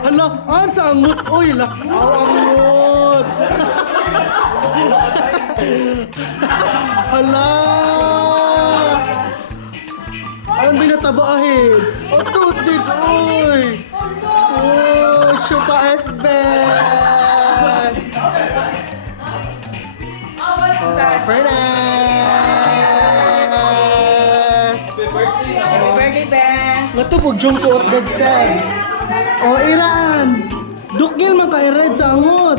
Hala, sa angot. Uy, lakaw angot. Hala. Ang binatabahin. O, tutik, uy. Oh, syupa F-Ben. Fernas. Happy birthday, Ben! Natubog jong ko at Bedsen. O, Iran. Dukngil man ka i-red sa angot.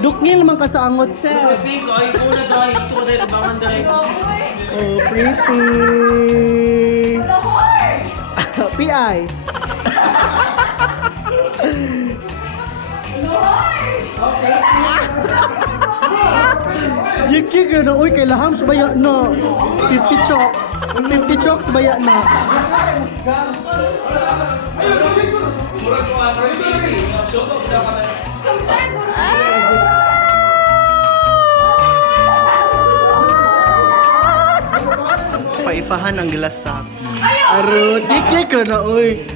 Dukngil man ka sa angot, sir. Pink, ay, una daw, ito na yung bangan daw. Oh, pretty. PI. Yung kika na, uy, kay Lahams, baya na. 50 chocks. 50 chocks, baya na. Paifahan ang glasak. Aro, dikik ka na, uy.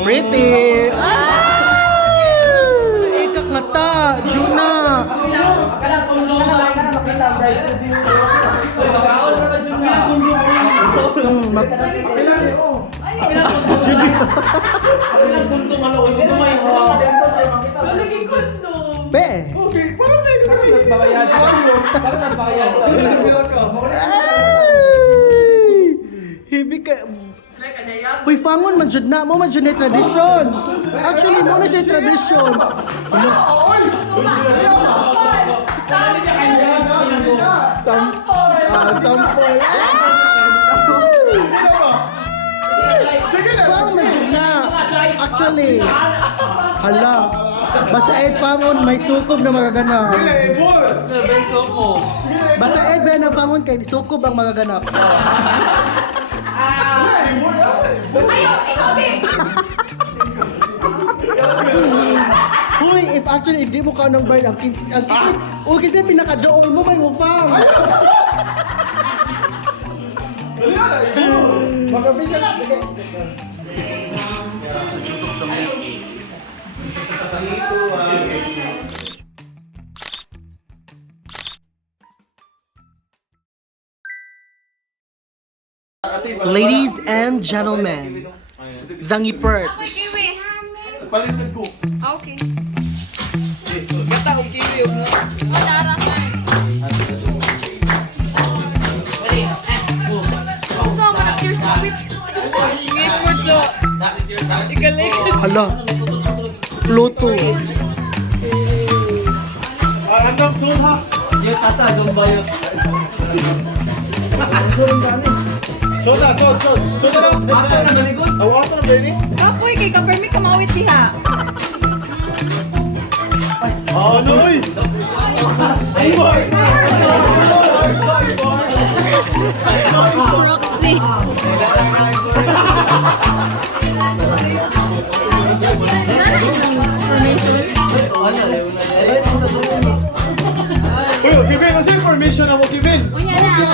Pretty. Ikak ngata, Juna. Be. Hibig ka. Uy, pangon man jud na mo man jud na tradisyon. Actually mo na siya tradisyon. Sample. Sige na. Pangon man jud na. Actually. Hala. Basta ay pangon may sukob na magaganap. Basta ay ba na pangon kay sukob ang magaganap. Huy, if actually hindi mo ka ng bird, ang kids, o kasi pinaka-doon mo may mufang. Mag-official na. Ladies and gentlemen, Dangi Perks. Kiwi! Okay. Gata ko kiwi yung madara ka So, mana tears of which? Ngit mo so. Igaling. Hala, Pluto. Andang suha. Yung tasa, zumba yun. Soda lang. Ato na naligod. Awasan na ba yun eh? Kapoy, kay ka-permi kamawit siya. Ano oy? Ay, boy! Roxy. Uy, Kiiviin, kasi information na mo, Kiiviin. Unya na.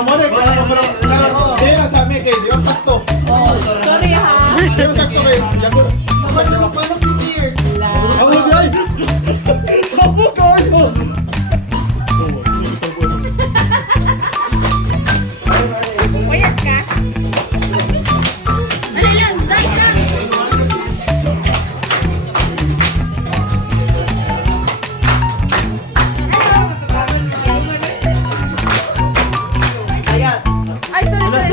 Mone, hindi na sa amin kay Diyo, sakto. Sorry ha. Diyo, sakto kay Yago. Paano si Tears? Ako, ay! Sapo ka! Puyas ka? Dali lang, dali lang. Ay, sorry.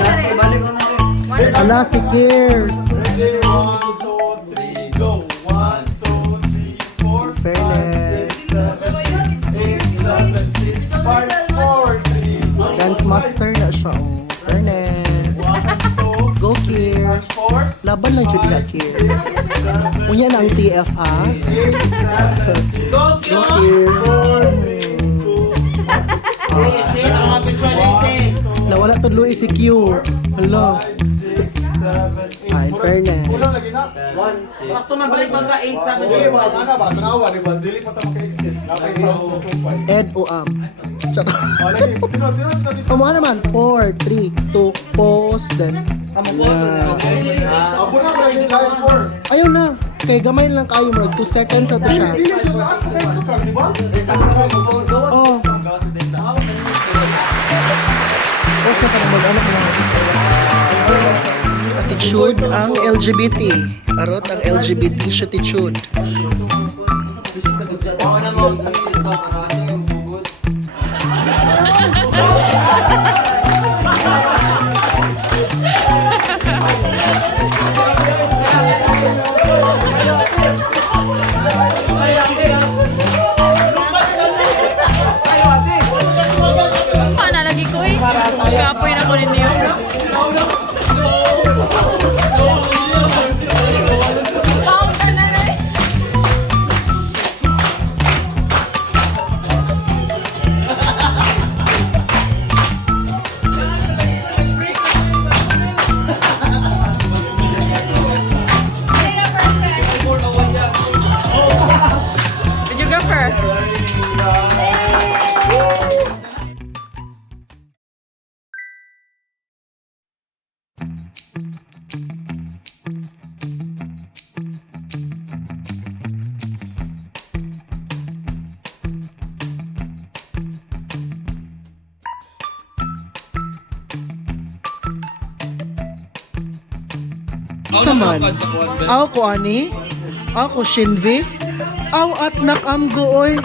Hala, si Tears. Ready, 1, 2, 3, go! 1, 2, 3, 4, 5, Fairness. 6, 7, 8, 7, 6, 5, 4, 3, 2, Dance master na siya. Oh. Fairness. 1, 2, Go, Tears. 4, Laban lang siya nila, Tears. Unya na ang TF, ha? 8, 7, 6, Go, Go, Kyo! Tears. Say, ang mga picture na say. Nawala to Louis si Q. Hala. Ay, fairness. Sakto man, balik mga 8 na Dili pa ano ba? Tanawa, di ba? Dili pa ta maka-exit. Napay sa sumpay. Ed o Amo naman, 4, 3, 2, pause, then. Yeah. Abo na ba yung live for? Ayun na. Kaya gamay lang kayo mo. 2 seconds na to siya. Hindi siya taas na kayo ka, di ba? Oh. Pause na ka na mag-anak mo. Attitude ang LGBT. Arot ang LGBT siya attitude. Paano lagi ko eh? Kapoy na ko ninyo. Videographer. Saman. Ako ko ani. Ako Shinvi. Aw at nakamgooy.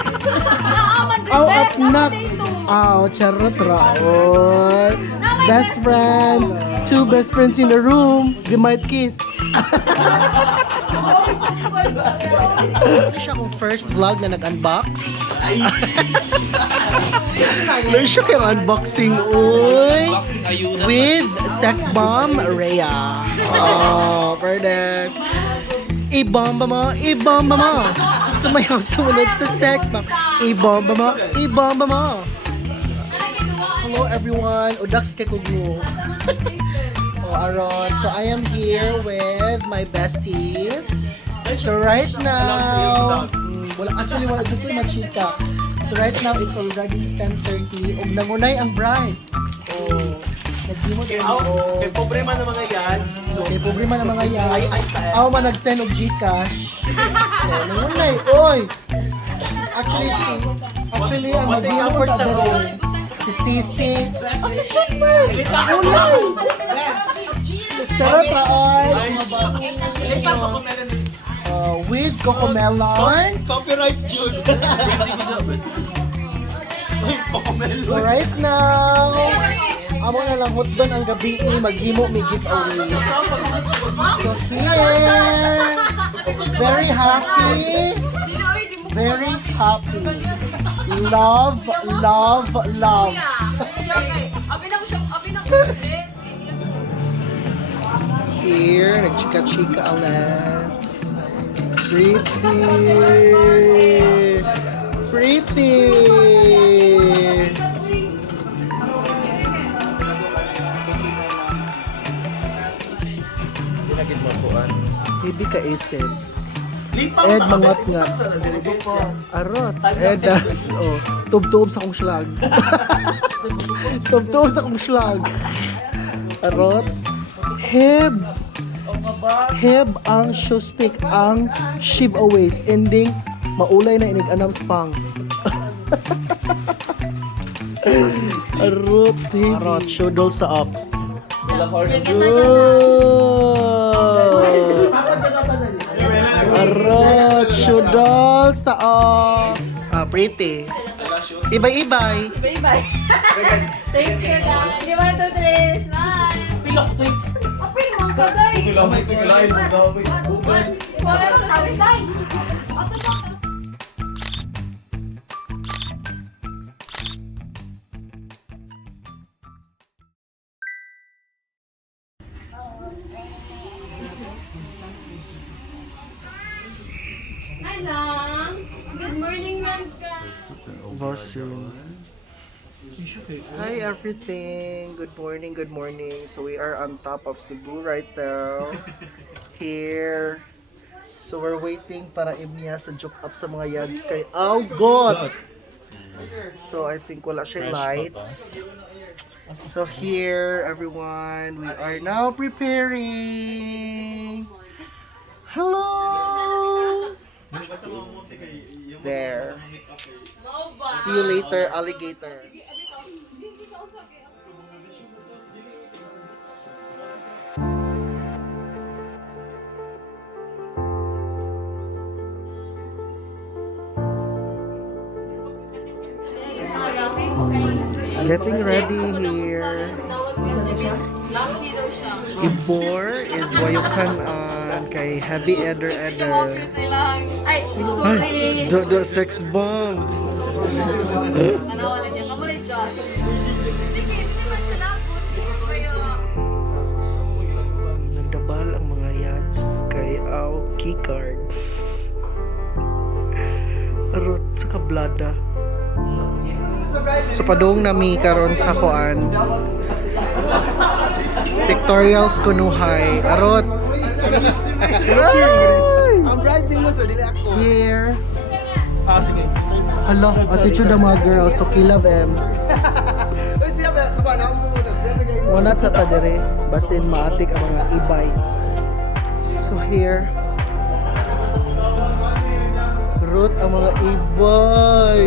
Aw at nak. Aw charot raoy. Best friends. 2 best friends in the room. They might kiss. Ito siya kong first vlog na nag-unbox. Meron siya kayong unboxing, uy. With Sex Bomb Rhea. Oh, Perdes. Ibomba mo, ibomba mo. Sumayaw sumunod sa Sex Bomb. Ibomba mo, ibomba mo. Hello everyone. Udax kay Kugu. Oh, Aron. So I am here with my besties. So right now, actually wala dito yung machika. So right now it's already 10:30. Nangunay ang bride. Oh, nagdimo din ako. May problema ng mga yan. May problema ng mga yan. Ako man nag-send og Gcash. So nangunay, oy. Actually ang magdimo ko ta doon. Si Sisi. Ang chat man. Ulay. Charot raoy. With Cocomelon. Copyright Jude. So right now, amo na lang hotdon ang gabi maghimo mi giveaways. So here, very happy. Very happy. Love, love, love. Here, nagchika-chika ang les. Pretty. Pretty. Hindi ka isip. Ed mangat nga. Arot. Ed oh, tub-tub sa kong slag. Tub-tub sa kong slag. Arot. Heb. Heb ang show stick ang giveaways. Ending maulay na inig-anam spang. Arot. Arot. Show doll sa ox. Arot, shudol sa pretty. Ibay-ibay. Bye-bye. Thank you, Dad. 1, 2, 3, smile. Pilok to eh. Apil, mga kaday. Pilay. Alam, good morning, Lanka. Hi everything. Good morning, good morning. So we are on top of Cebu right now. Here. So we're waiting para imya sa joke up sa mga yads kay oh God. So I think wala siya lights. So here, everyone, we are now preparing. Hello! There. See you later, alligator. Getting ready here. Ibor is wayukan kay Heavy Eder. Ay, Ay, do sex bomb. nanawalan niya. Kamulit siya. Sige, hindi man siya labot. Sige kayo. Nagdabal ang mga yads kay Ao keycard. Arot sa kablada. So padung nami karon sa kuan. Pictorials kunuhay. Arot. Ang bribing mo, so dili ako. Here. Sige. Hala, attitude ng mga girls to kill of M's. Uy, siya ba? Suba na mo. Siya ba kayo? Wanat sa tadere. Basin maatik ang mga ibay. So here. Root ang mga ibay.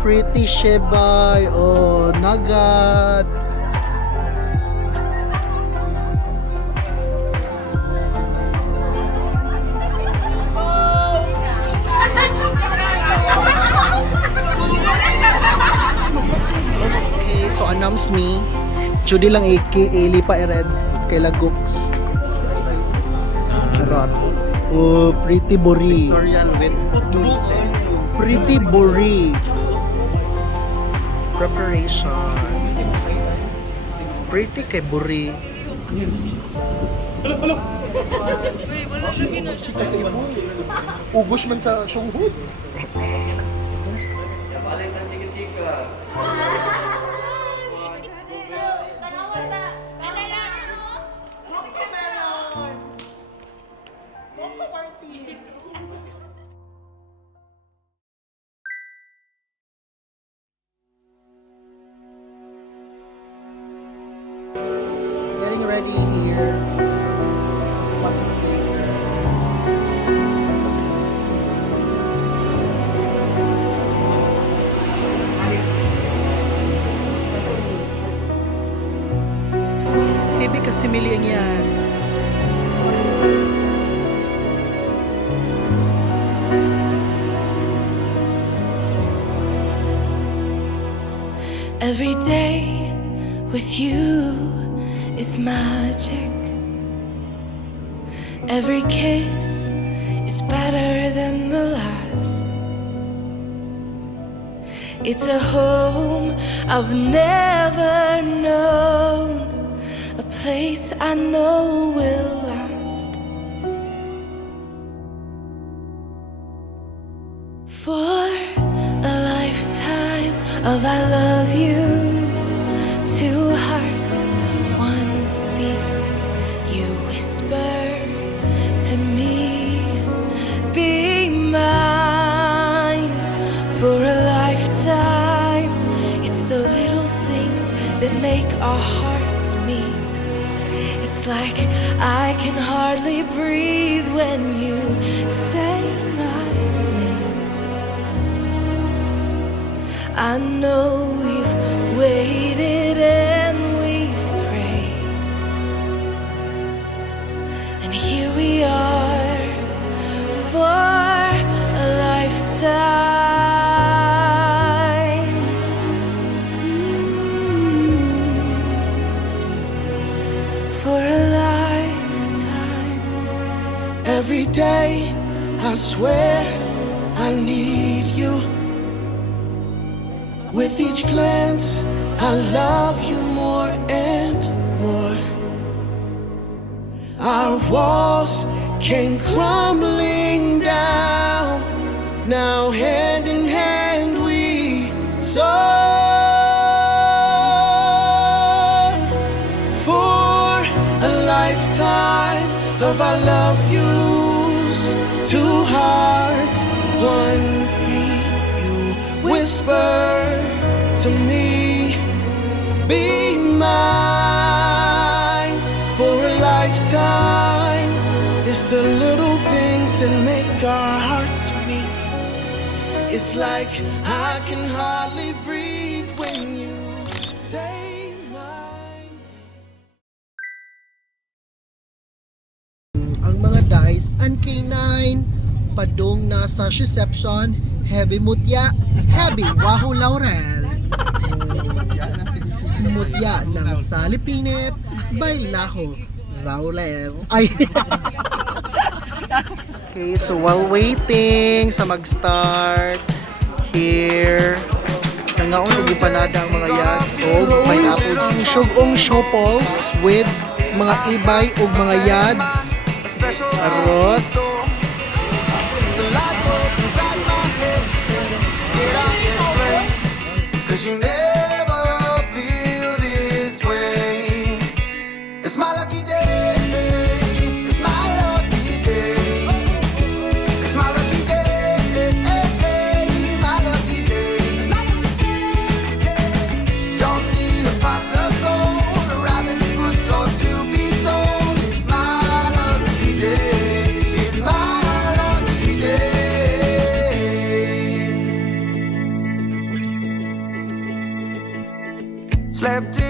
Pretty shebay. Oh, nagad. Okay, so announce me. Judy lang ili pa ered kay Lagoks. Charot. Oh, pretty buri. Tutorial with Pretty buri. Preparation. Pretty kay buri. Uy, wala siya ginagawa. Ugos man sa siyunghood. Getting ready here. Pasok later. Heavy kasi mili ang yads. Every day with you is magic. Every kiss is better than the last. It's a home I've never known, a place I know will last. For a lifetime of I love yous, two hearts, one beat. You whisper to me, be mine. For a lifetime, it's the little things that make our hearts meet. It's like I can hardly breathe when you say my name. I know we've waited and we've prayed, and here we are for a lifetime. For a lifetime. Every day, I swear I need you. With each glance, I love you more and more. Our walls came crumbling down. Now hand in hand we soar. For a lifetime of I love yous, two hearts, one beat. You whisper to me, be mine for a lifetime. It's the little things that make our hearts meet. It's like I can hardly breathe when you say mine. Ang mga dice and K9 padung nasa reception, heavy mutya, heavy wahoo laurel. Mutya ng salipinip by laho laurel. Ay. Okay, so while waiting sa mag-start here, nangaon lagi panada ang mga yan o may apple sugong shopals with mga ibay o mga yads arot. Cause you never feel this way. It's my lucky day. It's my lucky day. It's my lucky day. My lucky day. Don't need a pot of gold, a rabbit's foot or to be told. It's my lucky day. It's my lucky day. Slept in